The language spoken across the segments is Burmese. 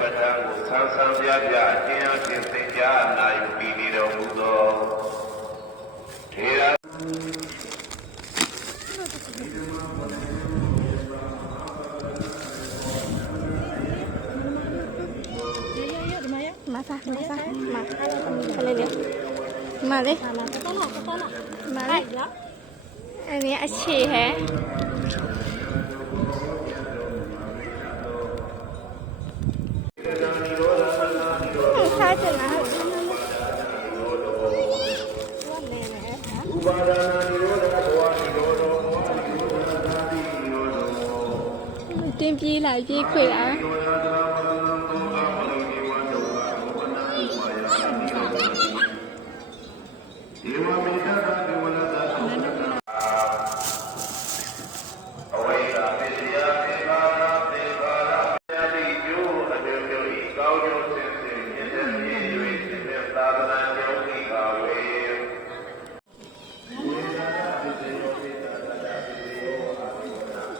ပဋ္ဌာန်းကိုဆန်းဆန်းပြပြအတင်းအကျပ်သင်ကြားအနာယူပြီးနေတော်မူသောထေရมาเลยอันนี้อาชีพแฮะใช่จ้ะนะတင်းပြေးလာပြေးခွေလာ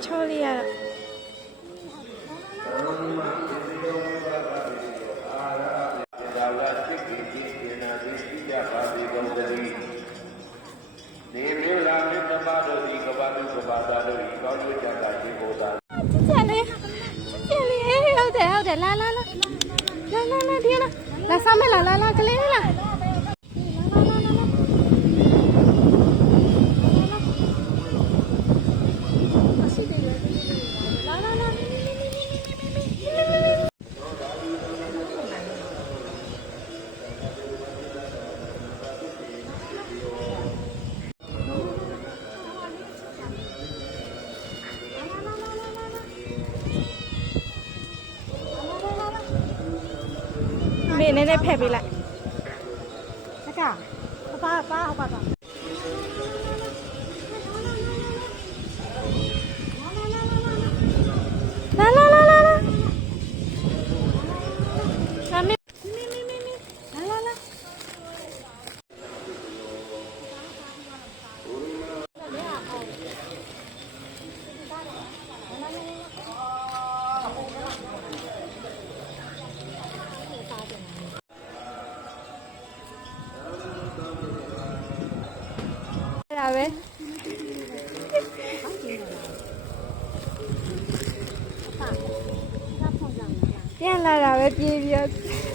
ချောလေးရနေမျိုးလာမြတ်မတို့ဒီကဘာလူကဘာသာတို့ဒီကောင်းကျိုးကြတာဒီပေါ်တာကျန်လေးဟုတ်တယ်လာဒီလာဆမ်းမလာကလေးလာမေနည်းနည်းဖက်ပေးလိုက်အကပါအောက်ပါလာမင်းလာပဲပြန်လာတာပဲပြေးပြီး